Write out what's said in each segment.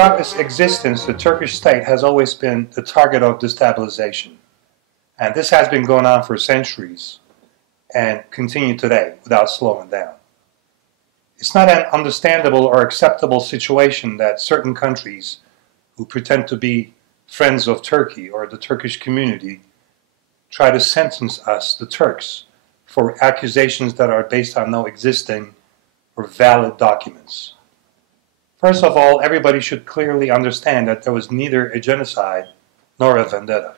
Throughout its existence, the Turkish state has always been the target of destabilization. And this has been going on for centuries and continue today without slowing down. It's not an understandable or acceptable situation that certain countries who pretend to be friends of Turkey or the Turkish community try to sentence us, the Turks, for accusations that are based on no existing or valid documents. First of all, everybody should clearly understand that there was neither a genocide nor a vendetta.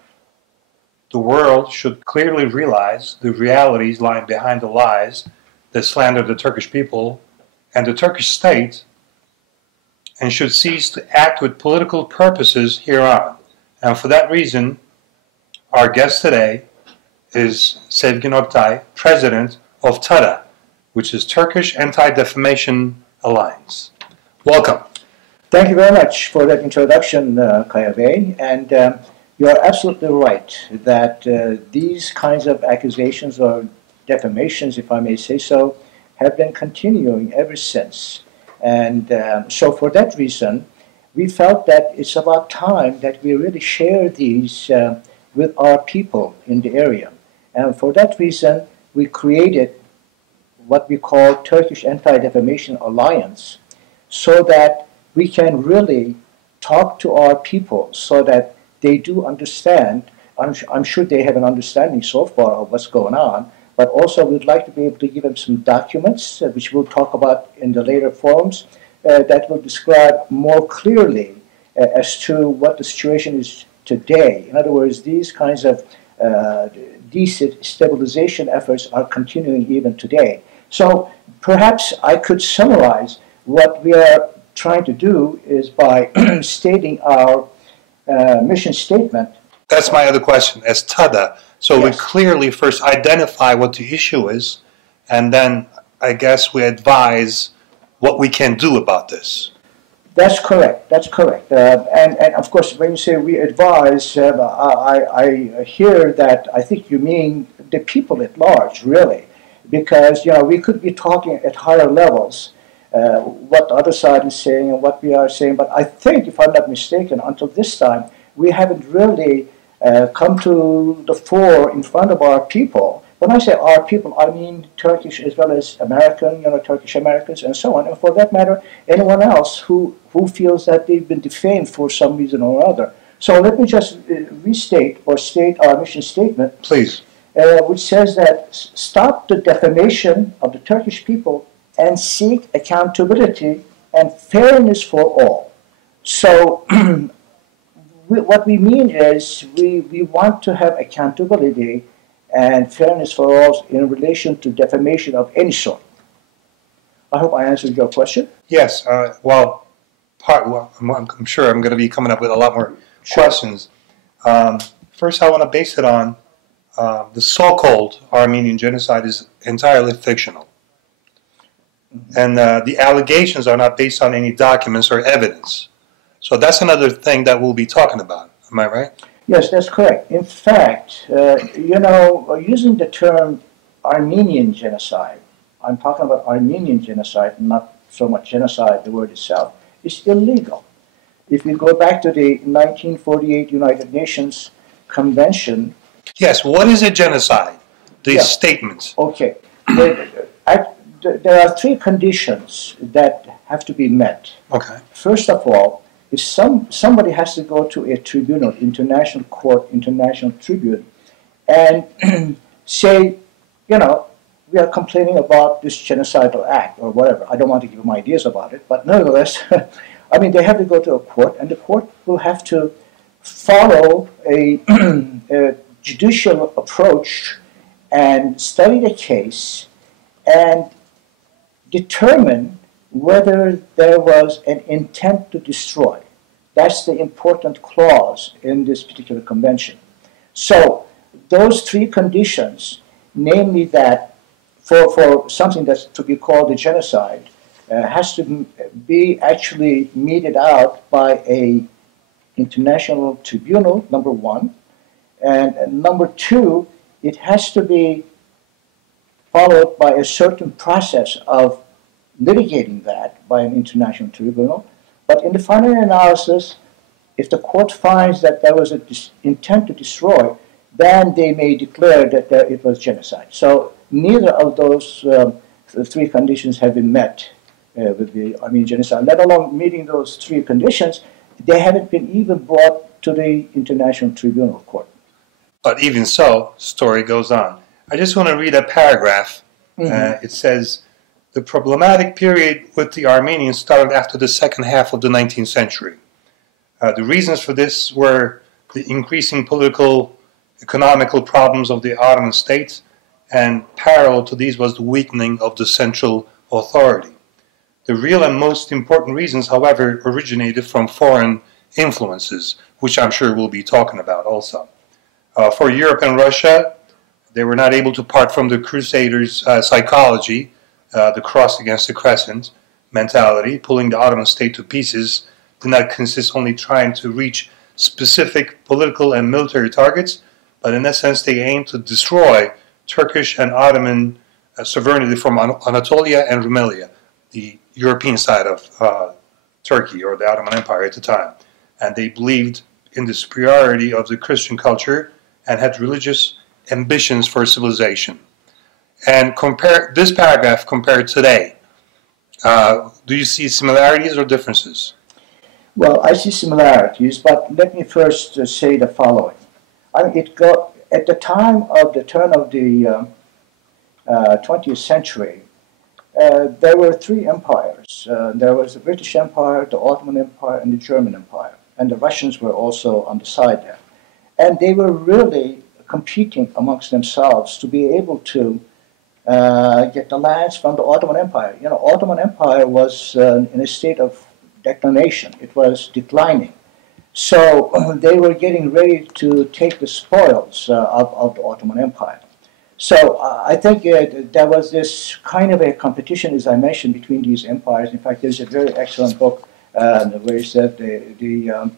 The world should clearly realize the realities lying behind the lies that slander the Turkish people and the Turkish state, and should cease to act with political purposes hereon. And for that reason, our guest today is Sevgin Oktay, president of TADA, which is Turkish Anti-Defamation Alliance. Welcome. Thank you very much for that introduction, Kaya Bey. And you are absolutely right that these kinds of accusations or defamations, if I may say so, have been continuing ever since. And so for that reason, we felt that it's about time that we really share these with our people in the area. And for that reason, we created what we call Turkish Anti-Defamation Alliance, so that we can really talk to our people so that they do understand. I'm sure they have an understanding so far of what's going on, but also we'd like to be able to give them some documents, which we'll talk about in the later forums, that will describe more clearly as to what the situation is today. In other words, these kinds of destabilization efforts are continuing even today. So perhaps I could summarize what we are trying to do is by stating our mission statement. That's my other question, as TADA. So Yes. we clearly first identify what the issue is, and then I guess we advise what we can do about this. That's correct. That's correct. And of course, when you say we advise, I hear that I think you mean the people at large, really, because we could be talking at higher levels, what the other side is saying and what we are saying. But I think, if I'm not mistaken, until this time, we haven't really come to the fore in front of our people. When I say our people, I mean Turkish as well as American, Turkish Americans and so on. And for that matter, anyone else who feels that they've been defamed for some reason or other. So let me just restate or state our mission statement. Please. Which says that stop the defamation of the Turkish people and seek accountability and fairness for all. So what we mean is we want to have accountability and fairness for all in relation to defamation of any sort. I hope I answered your question. Yes. I'm sure I'm going to be coming up with a lot more questions. First, I want to base it on the so-called Armenian genocide is entirely fictional. And the allegations are not based on any documents or evidence. So that's another thing that we'll be talking about. Am I right? Yes, that's correct. In fact, using the term Armenian genocide, I'm talking about Armenian genocide, not so much genocide, the word itself, is illegal. If we go back to the 1948 United Nations Convention. Yes, what is a genocide? These statements. Okay. There are three conditions that have to be met. Okay. First of all, if somebody has to go to a tribunal, international court, international tribunal, and say, we are complaining about this genocidal act or whatever. I don't want to give them ideas about it, but nevertheless, they have to go to a court, and the court will have to follow a judicial approach and study the case and determine whether there was an intent to destroy. That's the important clause in this particular convention. So those three conditions, namely that for something that's to be called a genocide, has to be actually meted out by a international tribunal, number one, and number two, it has to be followed by a certain process of litigating that by an international tribunal. But in the final analysis, if the court finds that there was an intent to destroy, then they may declare that it was genocide. So neither of those three conditions have been met with the Armenian genocide. Let alone meeting those three conditions, they haven't been even brought to the International Tribunal Court. But even so, story goes on. I just want to read a paragraph. It says, the problematic period with the Armenians started after the second half of the 19th century. The reasons for this were the increasing political, economical problems of the Ottoman state, and parallel to these was the weakening of the central authority. The real and most important reasons, however, originated from foreign influences, which I'm sure we'll be talking about also. For Europe and Russia, they were not able to part from the Crusaders' psychology, the cross against the crescent mentality. Pulling the Ottoman state to pieces did not consist only trying to reach specific political and military targets, but in essence they aimed to destroy Turkish and Ottoman sovereignty from Anatolia and Rumelia, the European side of Turkey, or the Ottoman Empire at the time. And they believed in the superiority of the Christian culture and had religious ambitions for civilization. And compare this paragraph compared today. Do you see similarities or differences? Well, I see similarities, but let me first say the following. At the time of the turn of the 20th century, there were three empires. There was the British Empire, the Ottoman Empire, and the German Empire. And the Russians were also on the side there. And they were really competing amongst themselves to be able to get the lands from the Ottoman Empire. You know, Ottoman Empire was in a state of declination. It was declining. So they were getting ready to take the spoils of the Ottoman Empire. So I think there was this kind of a competition, as I mentioned, between these empires. In fact, there's a very excellent book where it said the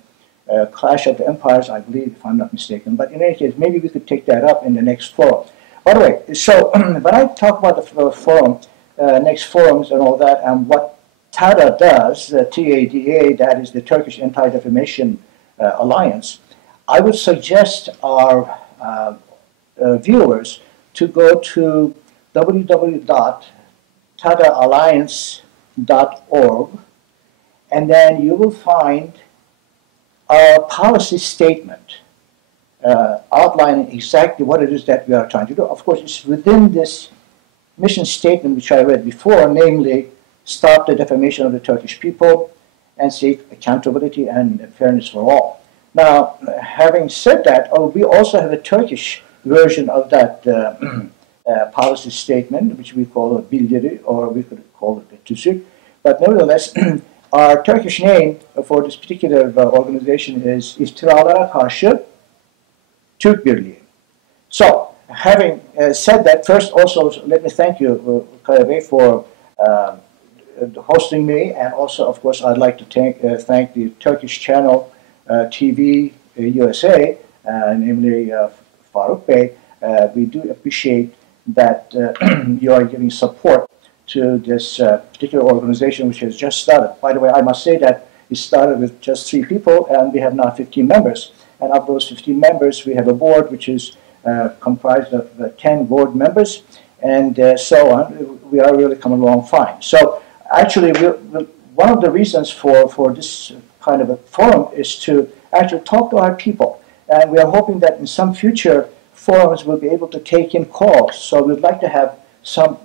Clash of the Empires, I believe, if I'm not mistaken. But in any case, maybe we could take that up in the next forum. By the way, so when I talk about the forum, next forums and all that, and what TADA does, TADA, that is the Turkish Anti-Defamation Alliance, I would suggest our viewers to go to www.tadaalliance.org, and then you will find our policy statement outlining exactly what it is that we are trying to do. Of course, it's within this mission statement which I read before, namely, stop the defamation of the Turkish people and seek accountability and fairness for all. Now, having said that, we also have a Turkish version of that policy statement, which we call a bildiri, or we could call it a tüzük. But nevertheless, our Turkish name for this particular organization is İftiralara Karşı Türk Birliği. So, having said that, first also let me thank you, Kaya Bey, for hosting me, and also, of course, I'd like to thank the Turkish Channel TV USA, namely Faruk Bey. We do appreciate that you are giving support to this particular organization which has just started. By the way, I must say that it started with just 3 people, and we have now 15 members. And of those 15 members, we have a board which is comprised of 10 board members, and so on. We are really coming along fine. So actually, one of the reasons for this kind of a forum is to actually talk to our people. And we are hoping that in some future forums we'll be able to take in calls. So we'd like to have some,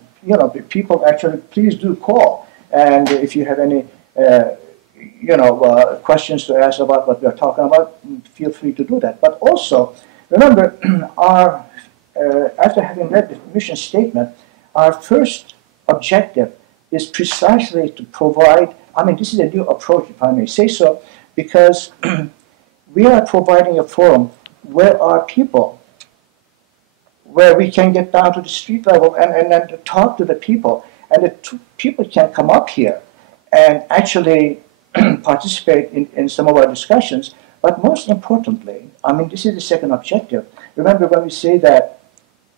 people actually, please do call. And if you have any, questions to ask about what we are talking about, feel free to do that. But also, remember, after having read the mission statement, our first objective is precisely to provide, this is a new approach, if I may say so, because we are providing a forum where our people, where we can get down to the street level and talk to the people, and the people can come up here and actually participate in some of our discussions. But most importantly, this is the second objective. Remember when we say that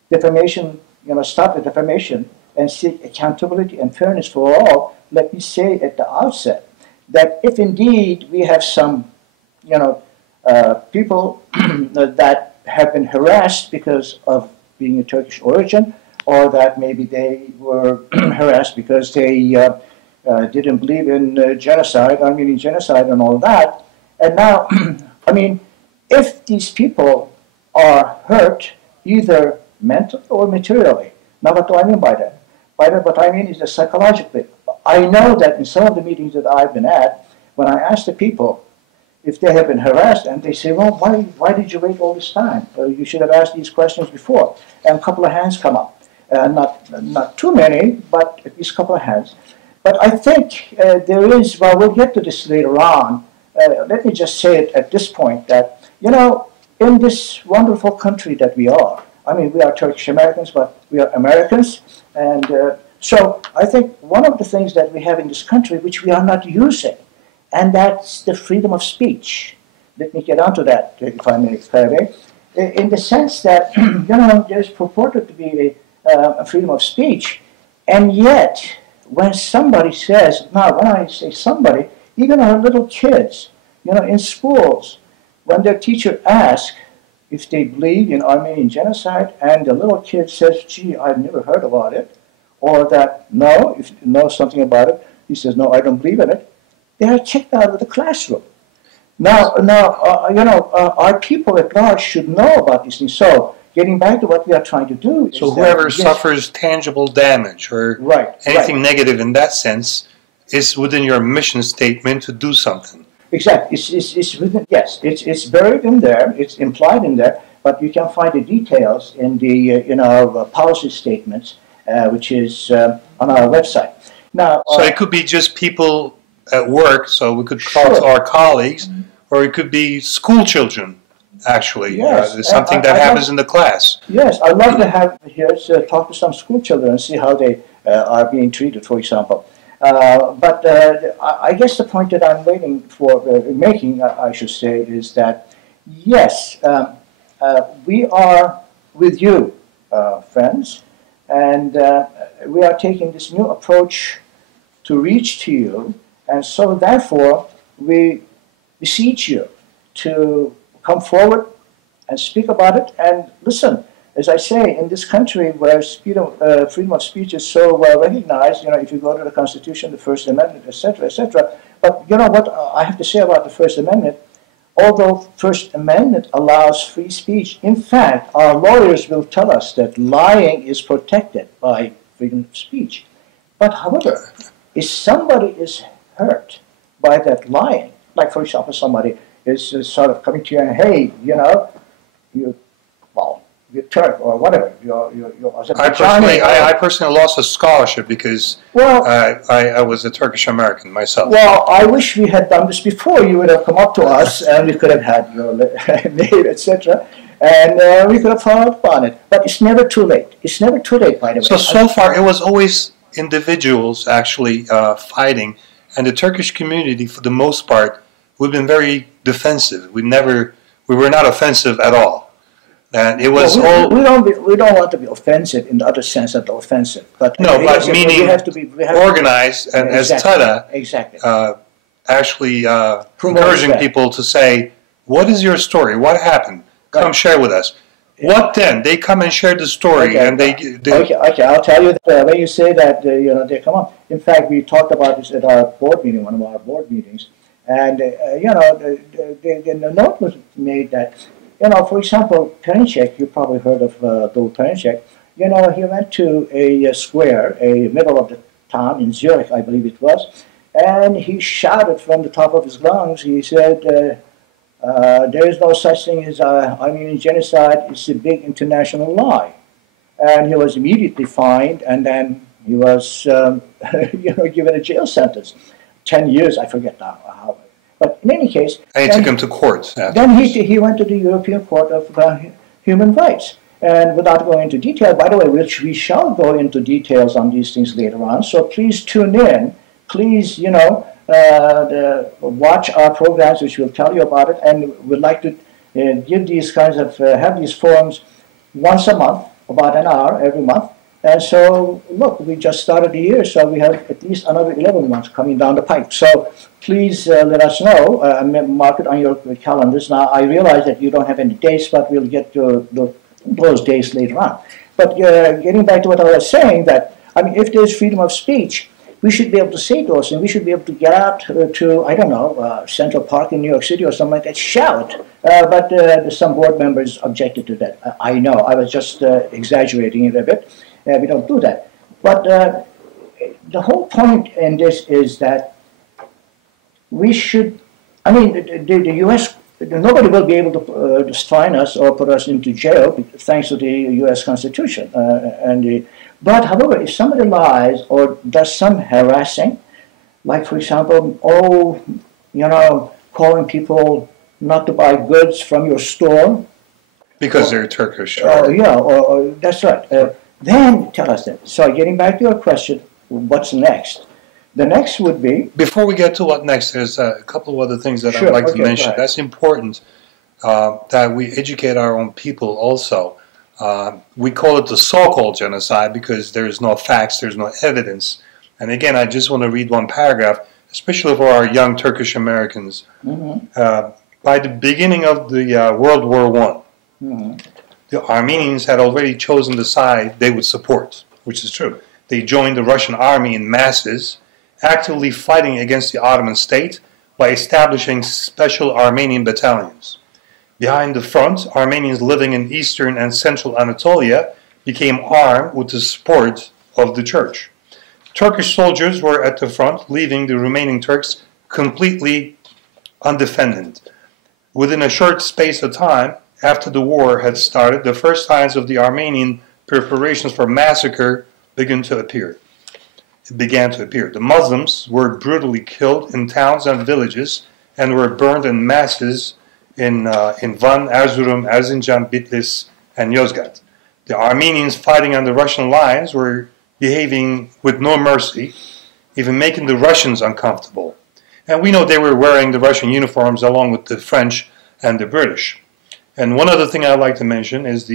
defamation, stop the defamation and seek accountability and fairness for all, let me say at the outset that if indeed we have some, people that have been harassed because of being of Turkish origin, or that maybe they were harassed because they didn't believe in genocide, Armenian genocide and all that. And now, I mean, if these people are hurt either mentally or materially, now what do I mean by that? By that, what I mean is that psychologically. I know that in some of the meetings that I've been at, when I ask the people if they have been harassed, and they say, well, why did you wait all this time? You should have asked these questions before. And a couple of hands come up. Not too many, but at least a couple of hands. But I think there is, well, we'll get to this later on. Let me just say it at this point that, in this wonderful country that we are, I mean, we are Turkish Americans, but we are Americans. And so I think one of the things that we have in this country, which we are not using, and that's the freedom of speech. Let me get onto that, if I may, Kaya, in the sense that, there's purported to be a freedom of speech, and yet, when somebody says, now when I say somebody, even our little kids, in schools, when their teacher asks if they believe in Armenian genocide, and the little kid says, gee, I've never heard about it, or that, no, if you know something about it, he says, no, I don't believe in it, they are kicked out of the classroom. Now, our people at large should know about these things. So, getting back to what we are trying to do is so whoever suffers tangible damage or anything negative in that sense is within your mission statement to do something. Exactly. It's within, yes, it's buried in there, it's implied in there, but you can find the details in the our policy statements, which is on our website. Now, so it could be just people at work, so we could talk to our colleagues, or it could be school children, actually. Yes. It's something that happens in the class. Yes, I'd love to have here talk to some school children and see how they are being treated, for example. But I guess the point that I'm making, I should say, is that yes, we are with you, friends, and we are taking this new approach to reach to you, and so therefore we beseech you to come forward and speak about it and listen. As I say, in this country where freedom of speech is so well recognized, if you go to the Constitution, the First Amendment, etc., etc. But what I have to say about the First Amendment, although First Amendment allows free speech, in fact, our lawyers will tell us that lying is protected by freedom of speech. But however, if somebody is hurt by that lying, like for example, somebody is sort of coming to you and, hey, you're Turk or whatever. I personally lost a scholarship because I was a Turkish American myself. Well, I wish we had done this before. You would have come up to us and we could have had your name, etc. And we could have followed up on it. But it's never too late. It's never too late, by the way. So far, it was always individuals actually fighting. And the Turkish community, for the most part, we've been very defensive. We were not offensive at all. And it was we don't want to be offensive in the other sense of the offensive. But meaning organized and as TADA, actually encouraging people to say, what is your story? What happened? Come share with us. What then? They come and share the story, and they Okay, I'll tell you that when you say that, they come up. In fact, we talked about this at our board meeting, one of our board meetings, and the note was made that, for example, Perinçek, you probably heard of Bill Perinçek. He went to a square, a middle of the town in Zurich, I believe it was, and he shouted from the top of his lungs. He said, there is no such thing as Armenian genocide. It's a big international lie. And he was immediately fined, and then he was, given a jail sentence. 10 years, I forget now how. But in any case... And he took him to court. Then he went to the European Court of Human Rights. And without going into detail, by the way, which we shall go into details on these things later on, so please tune in. Please, watch our programs, which will tell you about it, and we'd like to give these kinds of, have these forums once a month, about an hour every month, And so, look, we just started the year, so we have at least another 11 months coming down the pipe. So please let us know, mark it on your calendars. Now, I realize that you don't have any dates, but we'll get to those dates later on. But getting back to what I was saying, that, I mean, if there's freedom of speech, we should be able to say those, and we should be able to get out to, I don't know, Central Park in New York City or something like that, shout. But some board members objected to that. I know, I was just exaggerating it a bit. We don't do that. But the whole point in this is that we should, I mean, the U.S., nobody will be able to fine us or put us into jail thanks to the U.S. Constitution. But, however, if somebody lies or does some harassing, like, for example, calling people not to buy goods from your store. Because they're Turkish. Or that's right. Then tell us that. So getting back to your question, what's next? The next would be... Before we get to what next, there's a couple of other things that I'd like to mention. That's important, that we educate our own people also. We call it the so-called genocide because there's no facts, there's no evidence. And again, I just want to read one paragraph, especially for our young Turkish Americans. By the beginning of the World War I, the Armenians had already chosen the side they would support, which is true. They joined the Russian army in masses, actively fighting against the Ottoman state by establishing special Armenian battalions. Behind the front, Armenians living in eastern and central Anatolia became armed with the support of the church. Turkish soldiers were at the front, leaving the remaining Turks completely undefended. Within a short space of time, after the war had started, the first signs of the Armenian preparations for massacre began to appear. The Muslims were brutally killed in towns and villages and were burned in masses in Van, Erzurum, Erzincan, Bitlis, and Yozgat. The Armenians fighting on the Russian lines were behaving with no mercy, even making the Russians uncomfortable. And we know they were wearing the Russian uniforms along with the French and the British. And one other thing I'd like to mention is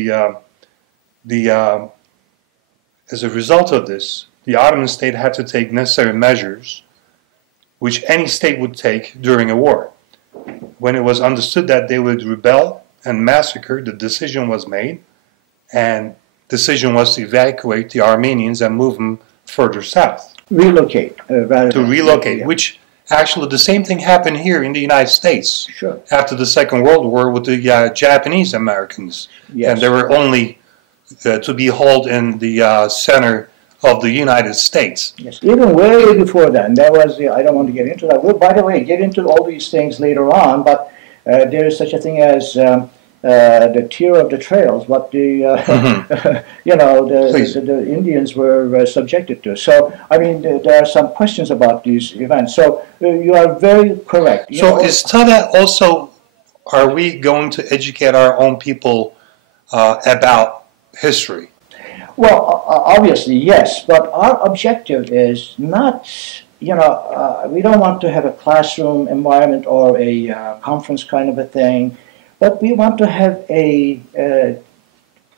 as a result of this, the Ottoman state had to take necessary measures which any state would take during a war. When it was understood that they would rebel and massacre, the decision was made, and the decision was to evacuate the Armenians and move them further south. Relocate. Which actually the same thing happened here in the United States after the Second World War with the Japanese Americans. And they were only to be held in the center of the United States. Yes, even way before then. That was, I don't want to get into that. We'll, by the way, get into all these things later on, but there is such a thing as the tier of the trails, what the, the Indians were subjected to. So, I mean, there are some questions about these events. So, you are very correct. So, is TADA also, are we going to educate our own people about history? Well, obviously, yes, but our objective is not, we don't want to have a classroom environment or a conference kind of a thing, but we want to have a,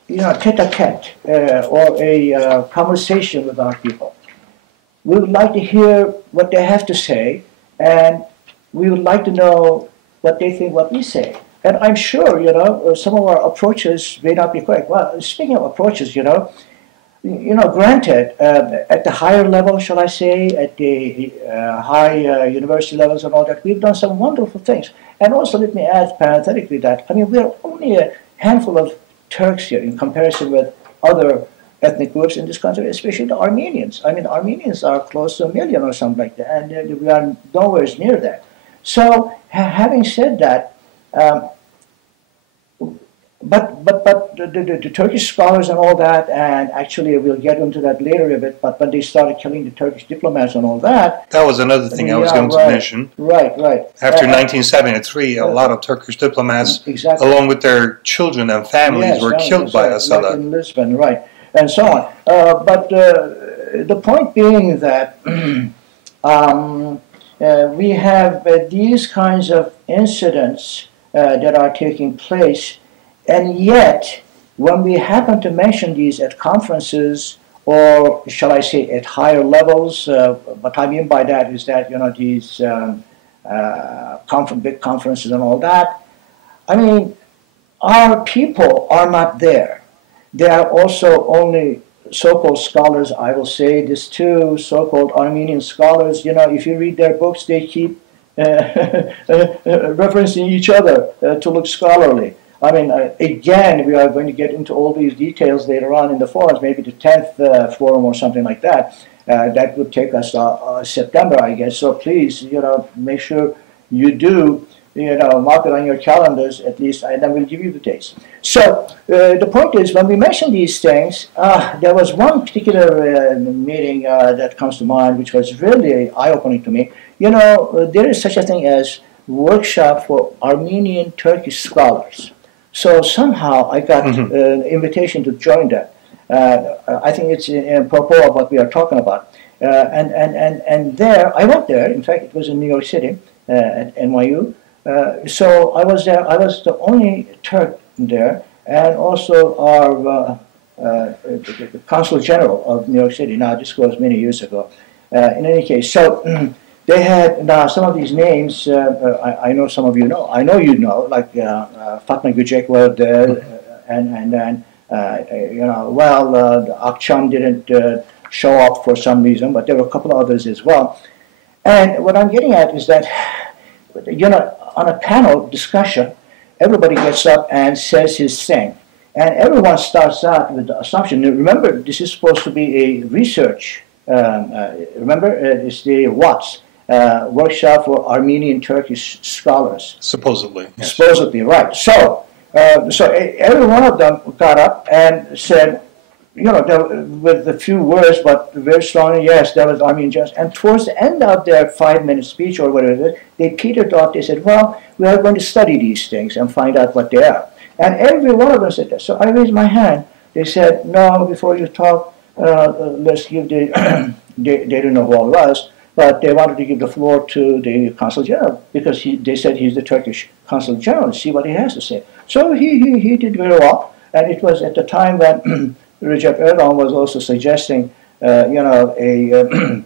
tete-a-tete or a conversation with our people. We would like to hear what they have to say, and we would like to know what they think what we say. And I'm sure, some of our approaches may not be correct. Well, speaking of approaches, granted, at the higher level, shall I say, at the high university levels and all that, we've done some wonderful things. And also, let me add parenthetically that, I mean, we're only a handful of Turks here in comparison with other ethnic groups in this country, especially the Armenians. I mean, the Armenians are close to 1 million or something like that, and we are nowhere near that. So, having said that, but the Turkish scholars and all that, and actually we'll get into that later a bit, but when they started killing the Turkish diplomats and all that... That was another thing I was going to mention. Right. After 1973, a lot of Turkish diplomats, along with their children and families, were killed by Assad. Like in Lisbon, right, and so on. But the point being that we have these kinds of incidents that are taking place. And yet, when we happen to mention these at conferences or shall I say at higher levels. What I mean by that is that, these big conferences and all that, I mean, our people are not there. They are also only so-called scholars, I will say this too, so-called Armenian scholars. If you read their books, they keep referencing each other to look scholarly. I mean, again, we are going to get into all these details later on in the forums, maybe the 10th forum or something like that. That would take us September, I guess. So please, make sure you do, mark it on your calendars at least, and then we'll give you the dates. So the point is, when we mention these things, there was one particular meeting that comes to mind, which was really eye-opening to me. There is such a thing as workshop for Armenian Turkish scholars. So somehow I got an invitation to join that. I think it's apropos of what we are talking about. And there, I went there. In fact, it was in New York City at NYU. So I was there. I was the only Turk there, and also our the Consul General of New York City. Now, this was many years ago. In any case, so they had now some of these names. I know some of you know. I know you know, like Fatma Gücek was there, and then Akçam didn't show up for some reason, but there were a couple of others as well. And what I'm getting at is that, on a panel discussion, everybody gets up and says his thing. And everyone starts out with the assumption. Remember, this is supposed to be a research. Remember, it's the WATS, Workshop for Armenian Turkish Scholars. Supposedly. Yes. Supposedly, right. So every one of them got up and said, with a few words, but very strongly, yes, that was Armenian Jews. And towards the end of their 5-minute speech or whatever, they petered off. They said, well, we are going to study these things and find out what they are. And every one of them said that. So I raised my hand. They said, no, before you talk, let's give the, they didn't know who I was, but they wanted to give the floor to the Consul General because they said he's the Turkish Consul General, see what he has to say. So he did very well. And it was at the time when Recep Erdogan was also suggesting, a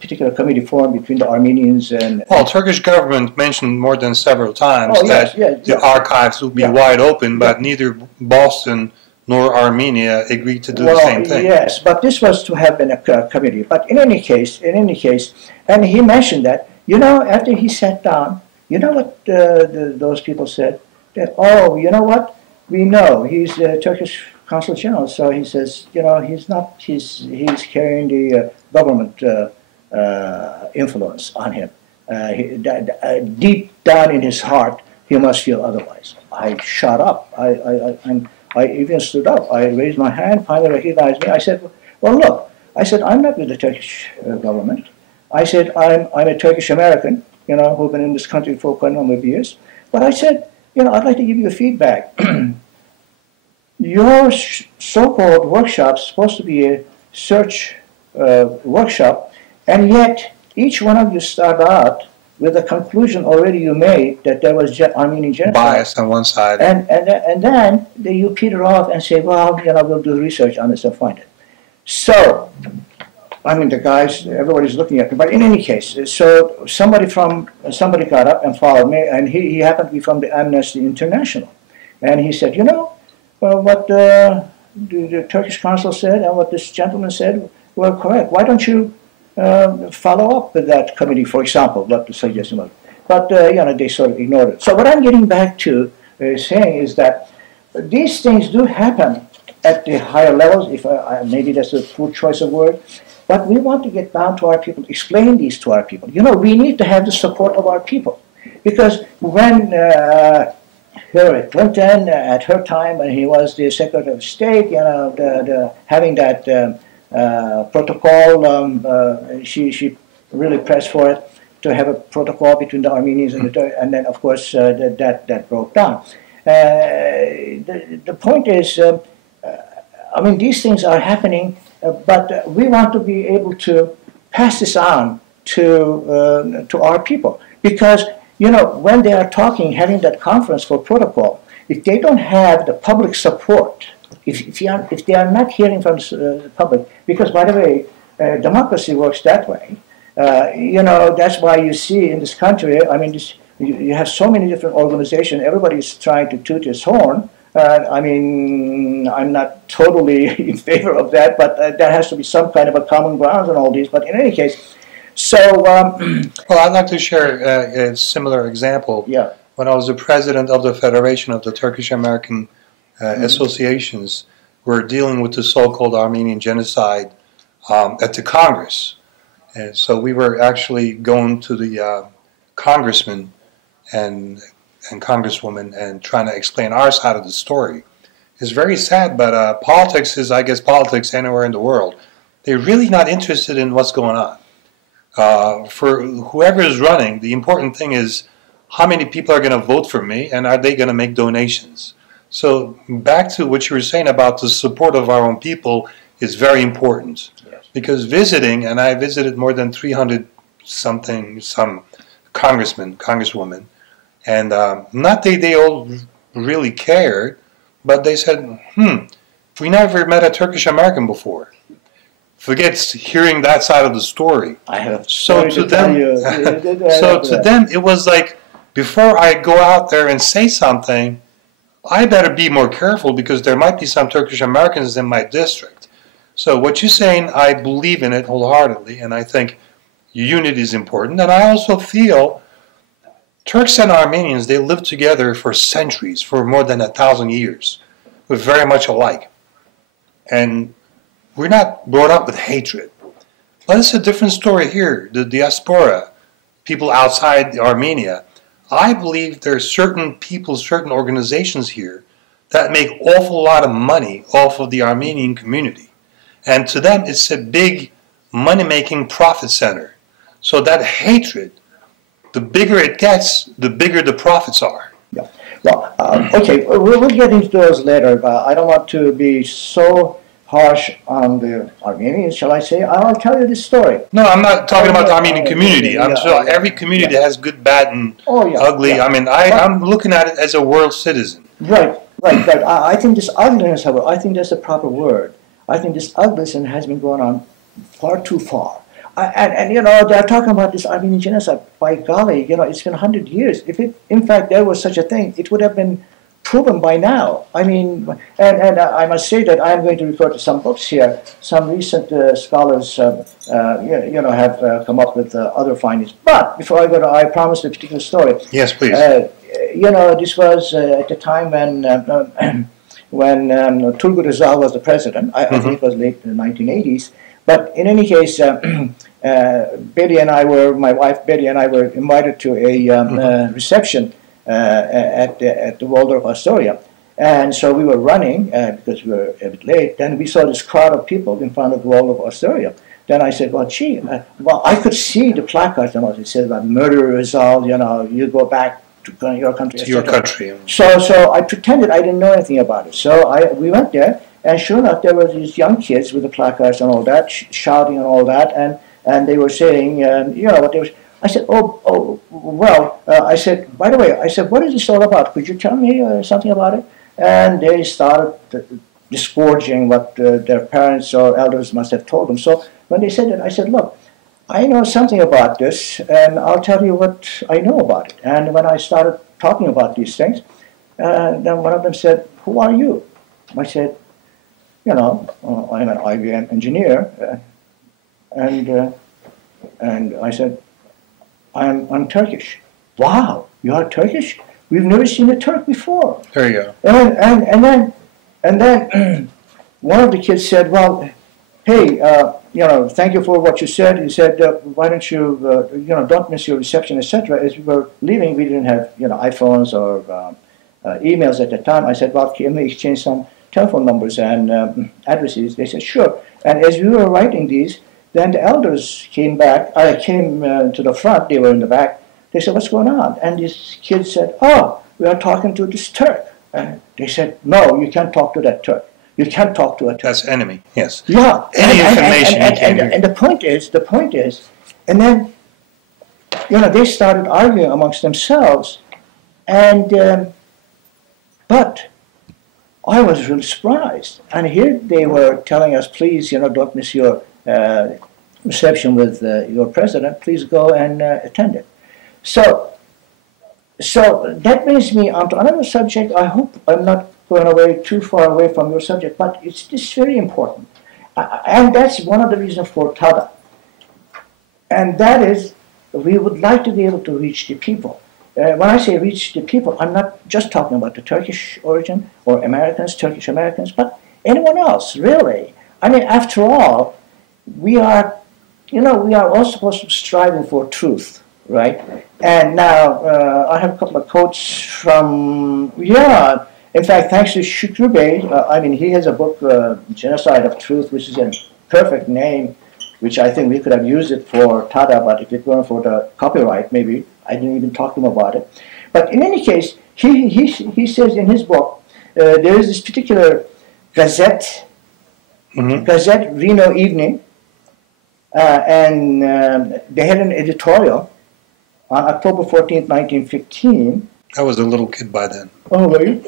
particular committee formed between the Armenians and... Well, Turkish government mentioned more than several times that the archives would be wide open, but neither Boston nor Armenia agreed to do the same thing. Yes, but this was to have been a committee. But in any case, and he mentioned that, after he sat down, you know what those people said? That, oh, you know what? We know he's the Turkish Consul General, so he says, he's carrying the government influence on him. Deep down in his heart, he must feel otherwise. I shut up. I even stood up. I raised my hand, finally recognized me. I said, well, look, I'm not with the Turkish government. I said, I'm a Turkish American, who've been in this country for quite a number of years. But I said, I'd like to give you a feedback. Your so-called workshop is supposed to be a search workshop, and yet each one of you start out with a conclusion already you made that there was Armenian genocide. Bias on one side. And then you peter off and say, well, we'll do research on this and find it. So, the guys, everybody's looking at me. But in any case, so somebody got up and followed me, and he happened to be from the Amnesty International. And he said, what the Turkish consul said and what this gentleman said were correct. Why don't you follow up with that committee, for example, what the suggestion was. But, they sort of ignored it. So what I'm getting back to saying is that these things do happen at the higher levels, if maybe that's a poor choice of word, but we want to get down to our people, explain these to our people. We need to have the support of our people. Because when Hillary Clinton, at her time, when he was the Secretary of State, having that protocol, she really pressed for it to have a protocol between the Armenians and the Turks, and then, of course, that broke down. The point is, these things are happening, but we want to be able to pass this on to our people, because when they are talking, having that conference for protocol, if they don't have the public support if they are not hearing from the public, because by the way, democracy works that way. That's why you see in this country, I mean, you have so many different organizations. Everybody is trying to toot his horn. I mean, I'm not totally in favor of that, but there has to be some kind of a common ground on all these. But in any case, so... well, I'd like to share a similar example. Yeah. When I was the president of the Federation of the Turkish American Associations, we were dealing with the so-called Armenian genocide at the Congress. And so we were actually going to the congressmen and congresswomen and trying to explain our side of the story. It's very sad, but politics is, I guess, politics anywhere in the world. They're really not interested in what's going on. For whoever is running, the important thing is how many people are going to vote for me and are they going to make donations. So back to what you were saying about the support of our own people is very important. Yes. Because visiting, and I visited more than 300 something, some congressmen, congresswomen, and not that they all really cared, but they said, we never met a Turkish American before. Forget hearing that side of the story. I have so to them, to them, it was like, before I go out there and say something, I better be more careful because there might be some Turkish Americans in my district. So what you're saying, I believe in it wholeheartedly, and I think unity is important. And I also feel Turks and Armenians, they lived together for centuries, for more than 1,000 years. We're very much alike. And we're not brought up with hatred. But it's a different story here. The diaspora, people outside Armenia, I believe there are certain people, certain organizations here that make an awful lot of money off of the Armenian community. And to them, it's a big money-making profit center. So that hatred, the bigger it gets, the bigger the profits are. Yeah. Well, okay, we'll get into those later, but I don't want to be so harsh on the Armenians, shall I say? I'll tell you this story. No, I'm not talking about the Armenian community. I'm sure every community has good, bad, and ugly. Yeah. I mean, I'm looking at it as a world citizen. Right. I think this ugliness, however, I think that's the proper word. I think this ugliness has been going on far too far. And they're talking about this Armenian genocide. By golly, it's been 100 years. If in fact, there was such a thing, it would have been proven by now. I mean, and I must say that I'm going to refer to some books here. Some recent scholars, have come up with other findings. But before I go to, I promised a particular story. Yes, please. This was at the time when Turgut Özal was the president. I think it was late in the 1980s. But in any case, Betty and I were, my wife Betty and I were invited to a reception at the Waldorf Astoria. And so we were running because we were a bit late. Then we saw this crowd of people in front of the Waldorf Astoria. Then I said, well, gee, I could see the placards and what it said about murder result, you go back to your country. To your country. So I pretended I didn't know anything about it. So we went there, and sure enough, there were these young kids with the placards and all that, shouting and all that, and they were saying, what they were. I said, I said, by the way, what is this all about? Could you tell me something about it? And they started disgorging what their parents or elders must have told them. So when they said that, I said, look, I know something about this, and I'll tell you what I know about it. And when I started talking about these things, then one of them said, who are you? I said, I'm an IBM engineer. And I said, I'm Turkish. Wow, you are Turkish? We've never seen a Turk before. There you go. And then one of the kids said, well, hey, thank you for what you said. He said, why don't you, don't miss your reception, etc. As we were leaving, we didn't have, iPhones or emails at the time. I said, well, can we exchange some telephone numbers and addresses? They said, sure. And as we were writing these, then the elders came back. I came to the front. They were in the back. They said, what's going on? And this kid said, oh, we are talking to this Turk. And they said, no, you can't talk to that Turk. You can't talk to a Turk. That's enemy, yes. Yeah. Any information you can and the point is, and then, they started arguing amongst themselves. And, but I was really surprised. And here they were telling us, please, don't miss your reception with your president. Please go and attend it. So that brings me on to another subject. I hope I'm not going away too far away from your subject, but it's just very important. And that's one of the reasons for TADA. And that is, we would like to be able to reach the people. When I say reach the people, I'm not just talking about the Turkish origin or Americans, Turkish Americans, but anyone else, really. I mean, after all, we are all supposed to be striving for truth, right? And now I have a couple of quotes from, in fact, thanks to Şükrü Bey, he has a book, Genocide of Truth, which is a perfect name, which I think we could have used it for TADA, but if it weren't for the copyright, maybe I didn't even talk to him about it. But in any case, he says in his book, there is this particular Gazette Reno Evening, and they had an editorial on October 14th, 1915. I was a little kid by then. Oh, were you?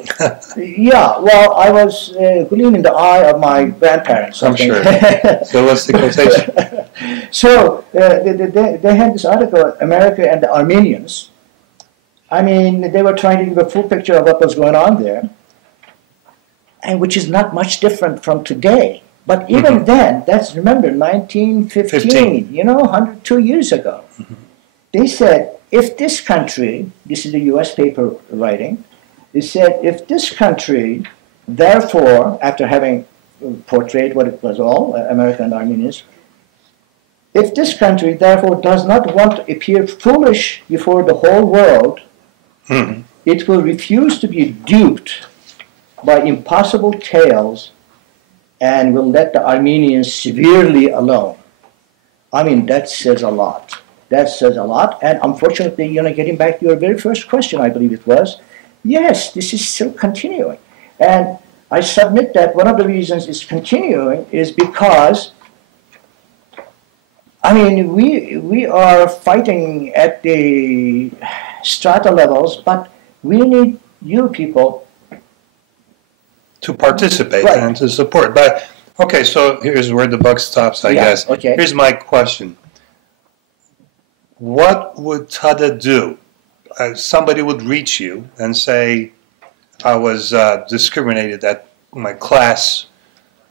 Yeah, well, I was gleaming in the eye of my grandparents. I'm sure. So what's the quotation? So they had this article, America and the Armenians. I mean, they were trying to give a full picture of what was going on there, and which is not much different from today. But even then, remember, 1915, 102 years ago. They said, if this country, this is a U.S. paper writing, they said, if this country, therefore, after having portrayed what it was all, American Armenians, if this country, therefore, does not want to appear foolish before the whole world, it will refuse to be duped by impossible tales and will let the Armenians severely alone. I mean, that says a lot. That says a lot. And unfortunately, getting back to your very first question, I believe it was, yes, this is still continuing. And I submit that one of the reasons it's continuing is because, we are fighting at the strata levels, but we need you people to participate and to support. But, okay, so here's where the buck stops, I guess. Okay. Here's my question. What would TADA do? Somebody would reach you and say, I was discriminated at my class,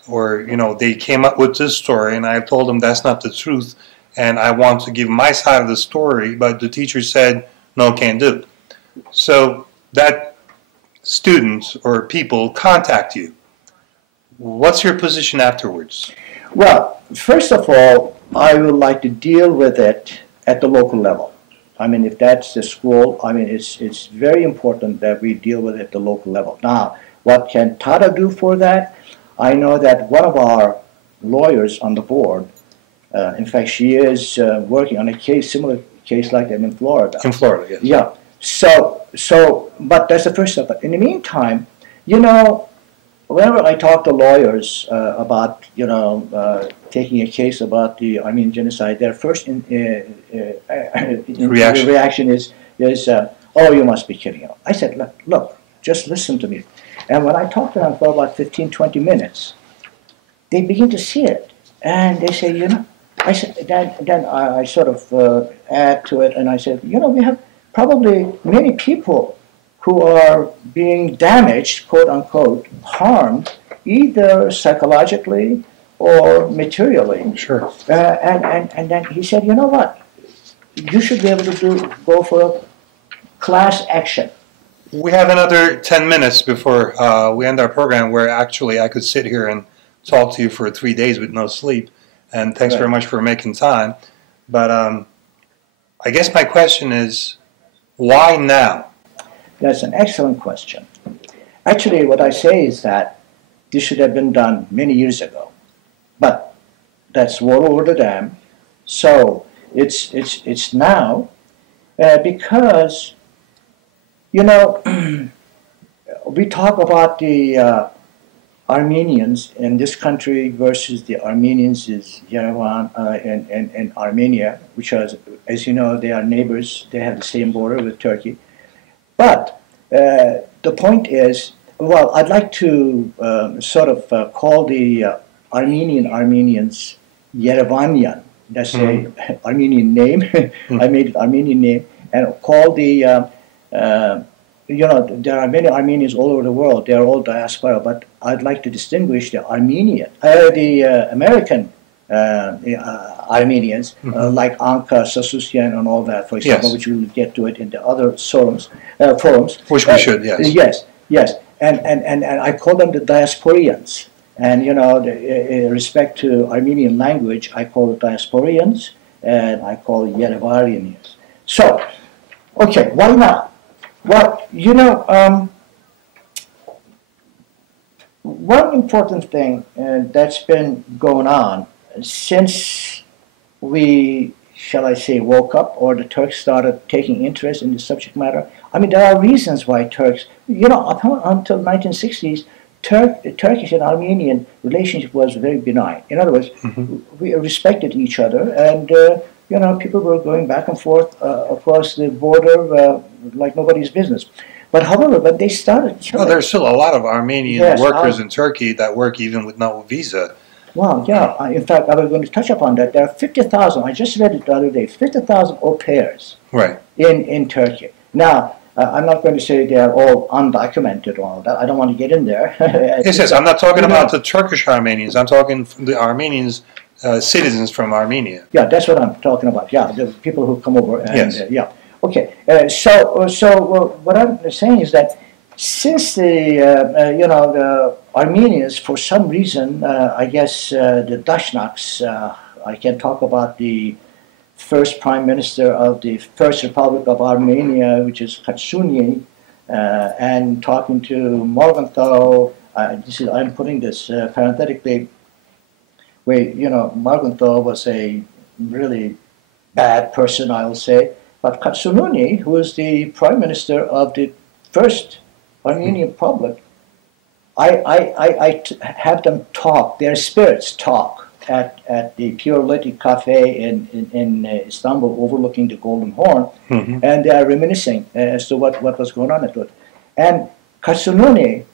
or, they came up with this story, and I told them that's not the truth, and I want to give my side of the story, but the teacher said, no, can't do. So that students or people contact you. What's your position afterwards? Well, first of all, I would like to deal with it at the local level. If that's the school, it's very important that we deal with it at the local level. Now, what can TADA do for that? I know that one of our lawyers on the board, in fact, she is working on a similar case like that in Florida. In Florida, yes. Yeah. But that's the first step. But in the meantime, whenever I talk to lawyers about, taking a case about the Armenian genocide, their first reaction is oh, you must be kidding. I said, look, just listen to me. And when I talk to them for about 15, 20 minutes, they begin to see it. And they say, I said, then I sort of add to it, and I said, we have probably many people who are being damaged, quote unquote, harmed, either psychologically or materially. Sure. And then he said, you know what? You should be able to go for a class action. We have another 10 minutes before we end our program, where actually I could sit here and talk to you for 3 days with no sleep. And thanks very much for making time. But I guess my question is, why now? That's an excellent question. Actually, what I say is that this should have been done many years ago. But that's water over the dam. So it's now because, we talk about the Armenians in this country versus the Armenians in Yerevan and Armenia, which are, as you know, they are neighbors. They have the same border with Turkey. But the point is, Well, I'd like to sort of call the Armenians Yerevanian. That's a Armenian name. I made it Armenian name, and call the there are many Armenians all over the world. They are all diaspora, but I'd like to distinguish the American Armenians, like Anka, Sasusyan, and all that, for example, which we will get to it in the other forums. Which we should, yes. Yes. And I call them the diasporians. And, in respect to Armenian language, I call it diasporians, and I call it Yerevanians. So, okay, why not? Well, one important thing that's been going on since we, shall I say, woke up, or the Turks started taking interest in the subject matter. I mean, there are reasons why Turks, up until 1960s, Turkish and Armenian relationship was very benign. In other words, we respected each other, and people were going back and forth across the border like nobody's business. But however, when they started... there's still a lot of Armenian workers in Turkey that work even with no visa. Well, yeah. In fact, I was going to touch upon that. There are 50,000, I just read it the other day, 50,000 au pairs in Turkey. Now, I'm not going to say they are all undocumented and all that. I don't want to get in there. Yes, I'm not talking about the Turkish Armenians. I'm talking the Armenians, citizens from Armenia. Yeah, that's what I'm talking about. Yeah, the people who come over. And, yes. Okay. So what I'm saying is that since the Armenians, for some reason, I guess the Dashnaks, I can talk about the first prime minister of the First Republic of Armenia, which is Katsuni, and talking to Morgenthau. I'm putting this parenthetically, where Morgenthau was a really bad person, I will say, but Katsuni, who is the prime minister of the First Armenian Republic, I have them talk, their spirits talk at the Pure Light Cafe in Istanbul, overlooking the Golden Horn, and they are reminiscing as to what was going on at it. And Katsuni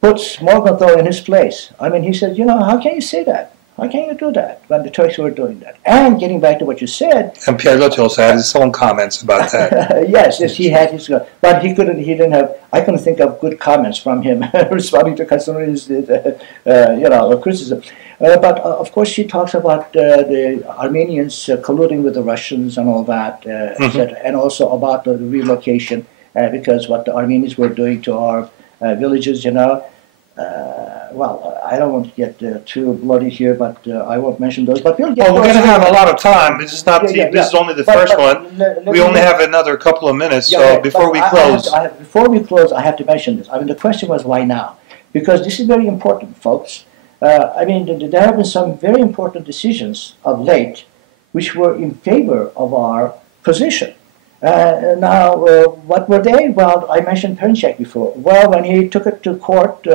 puts Morgenthau in his place. I mean, he said, how can you say that? How can you do that when the Turks were doing that? And getting back to what you said... And Pierre Loti also had his own comments about that. yes, he had his... But he didn't have... I couldn't think of good comments from him responding to Katsuni's, criticism. But, of course, she talks about the Armenians colluding with the Russians and all that, etc., and also about the relocation, because what the Armenians were doing to our villages, well, I don't want to get too bloody here, but I won't mention those. But we're going to have a lot of time. This is not. This is only the first one. We only have another couple of minutes. So before we close, I have to mention this. I mean, the question was why now? Because this is very important, folks. I mean, there have been some very important decisions of late, which were in favor of our position. Now, what were they? Well, I mentioned Perinçek before. Well, when he took it to court,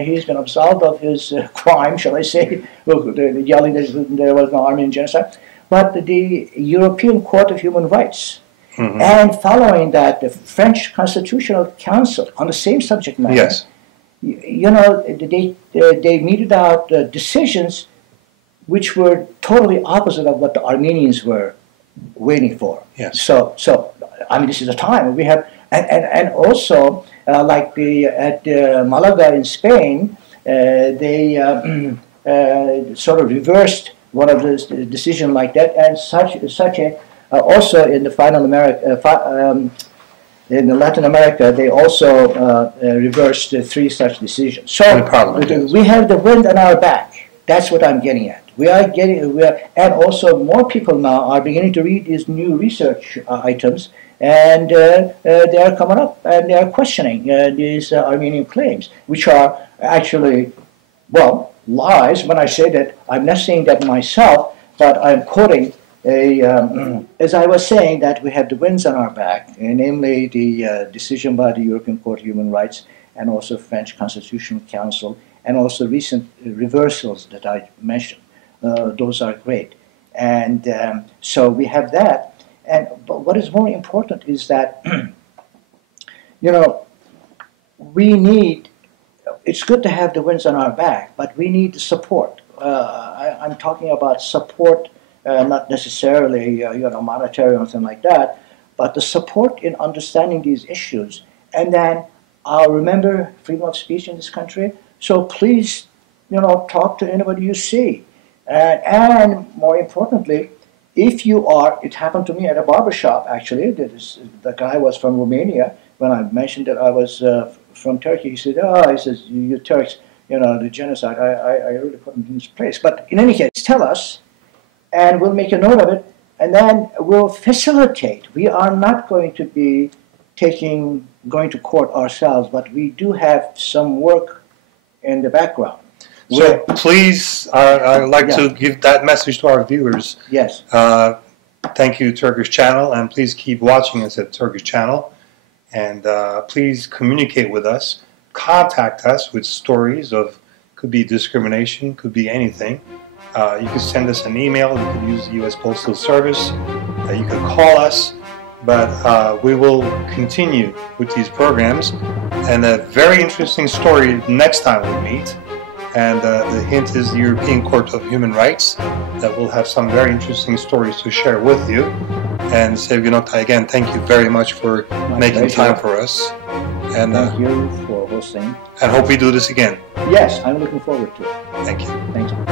he's been absolved of his crime, shall I say, yelling that there was no Armenian genocide. But the European Court of Human Rights, and following that, the French Constitutional Council on the same subject matter, they meted out decisions which were totally opposite of what the Armenians were waiting for. Yes. So I mean, this is a time we have, and also like at Malaga in Spain, they sort of reversed one of the decision like that, and such a also in the final America. In Latin America, they also reversed 3 such decisions. So we have the wind on our back. That's what I'm getting at. And also more people now are beginning to read these new research items, and they are coming up and they are questioning these Armenian claims, which are actually, well, lies. When I say that, I'm not saying that myself, but I'm quoting as I was saying, that we have the winds on our back, namely the decision by the European Court of Human Rights and also French Constitutional Council, and also recent reversals that I mentioned. Those are great. And so we have that. But what is more important is that, we need, it's good to have the winds on our back, but we need the support. I'm talking about support, not necessarily monetary or something like that, but the support in understanding these issues. And then remember freedom of speech in this country. So please, talk to anybody you see. And more importantly, if you are, it happened to me at a barbershop actually, the guy was from Romania. When I mentioned that I was from Turkey, he said, he says, you Turks, the genocide, I really put them in this place. But in any case, tell us, and we'll make a note of it, and then we'll facilitate. We are not going to be going to court ourselves, but we do have some work in the background. So please, I'd like to give that message to our viewers. Yes. Thank you, Turkish Channel, and please keep watching us at Turkish Channel. And please communicate with us. Contact us with stories of, could be discrimination, could be anything. You can send us an email. You can use the U.S. Postal Service. You can call us. But we will continue with these programs. And a very interesting story next time we meet. And the hint is the European Court of Human Rights, that will have some very interesting stories to share with you. And Sevgin Oktay, again, thank you very much for making time for us. And thank you for hosting. And hope we do this again. Yes, I'm looking forward to it. Thank you. Thank you.